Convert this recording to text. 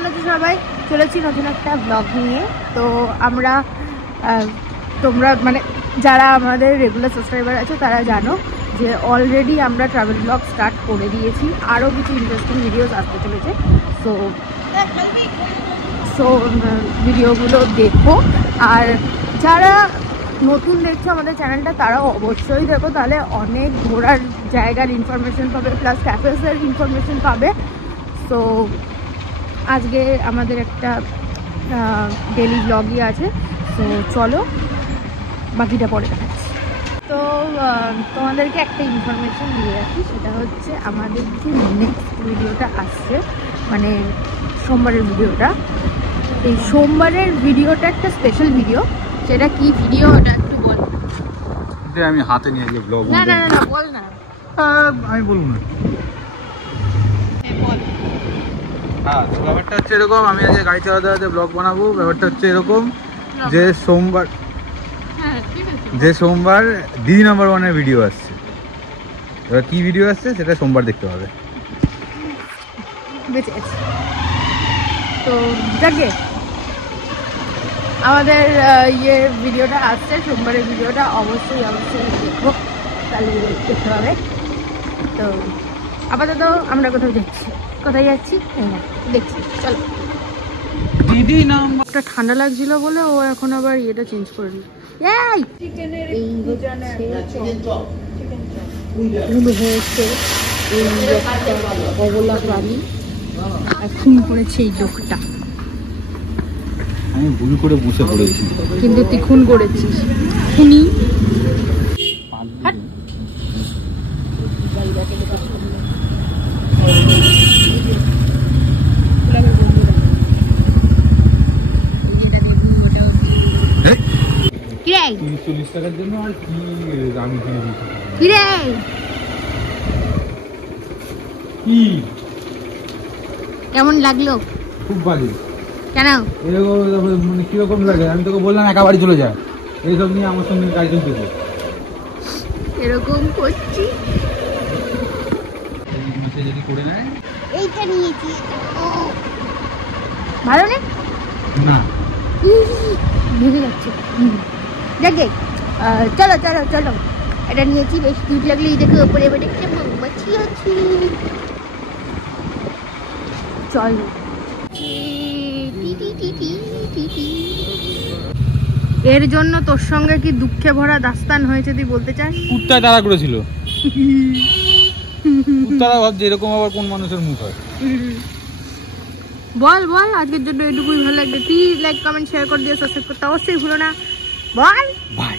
কেমন আছো সবাই? চলেছি নতুন একটা ব্লগ নিয়ে। তো আমরা তোমরা মানে যারা আমাদের রেগুলার সাবস্ক্রাইবার আছে তারা জানো যে অলরেডি আমরা ট্রাভেল ব্লগ স্টার্ট করে দিয়েছি। আরও কিছু ইন্টারেস্টিং ভিডিওস আসতে চলেছে। সো ভিডিওগুলো দেখো। আর যারা নতুন দেখছো আমাদের চ্যানেলটা তারাও অবশ্যই দেখো, তাহলে অনেক ঘোরার জায়গার ইনফরমেশন পাবে, প্লাস ক্যাফেসের ইনফরমেশন পাবে। তো আজকে আমাদের একটা ডেলি ব্লগই আছে। তো চলো বাকিটা পরে দেখাচ্ছি। তো তোমাদেরকে একটা ইনফরমেশন দিয়ে রাখি, সেটা হচ্ছে আমাদের যে নেক্সট ভিডিওটা আসছে মানে সোমবারের ভিডিওটা, এই সোমবারের ভিডিওটা একটা স্পেশাল ভিডিও। সেটা কি ভিডিও ওটা একটু বল। আমি হাতে নিয়ে গিয়ে ব্লগ না না না বল না। আমি বলবো না। হ্যাঁ, ব্যাপারটা হচ্ছে এরকম, আমি আজকে গাড়ি চালাতে চালাতে ব্লগ বানাবো। ব্যাপারটা হচ্ছে এরকম যে সোমবার দিদি নাম্বার 1-এর ভিডিও আসছে। এবার কি ভিডিও আসছে সেটা সোমবার দেখতে হবে। বেঁচে গেছে। তো যাকে আমাদের ভিডিওটা আসছে সোমবারের ভিডিওটা অবশ্যই দেখবো, তাহলে দেখতে হবে। তো আপাতত আমরা কোথাও যাচ্ছি, কোথায় যাচ্ছি দেখছি, চলো। দিদি নাম একটা ঠান্ডা লাগছিল বলে ও এখন আবার ইয়েটা চেঞ্জ করে দিল। অবলা প্রাণী খুন করেছে এই লোকটা। আমি ভুল করে বসে পড়েছি, কিন্তু তুই খুন করেছিস, খুনি। কেমন লাগলো? খুব ভালো। কেন এরকম মানে কিরকম লাগে? আমি তোকে বললাম একা বাড়ি চলে যায়, এইসব নিয়ে আমার সঙ্গে গাড়ি চলতেছে। এরকম করছি যদি করে নেয়। এইটা নিয়েছি ভালো নেই না, ভেঙে যাচ্ছে। দেখে চলো চলো চলো, এটা নিয়েছি। বেশ কিউট লাগলো। এই দেখো ওপরে এবার একটা মৌমাছি আছে। চলো। এর জন্য তোর সঙ্গে কি দুঃখে ভরা দাস্তান হয়েছে তুই বলতে চাস? কুত্তায় তাড়া করেছিল। কুত্তারা ভাবছে এরকম আবার কোন মানুষের মুখ হয়। বল বল, আজকের জন্য এটুকুই ভালো লাগবে। প্লিজ লাইক কমেন্ট শেয়ার করে দিও, সাবস্ক্রাইব করতে অবশ্যই ভুলো না। বল বাই।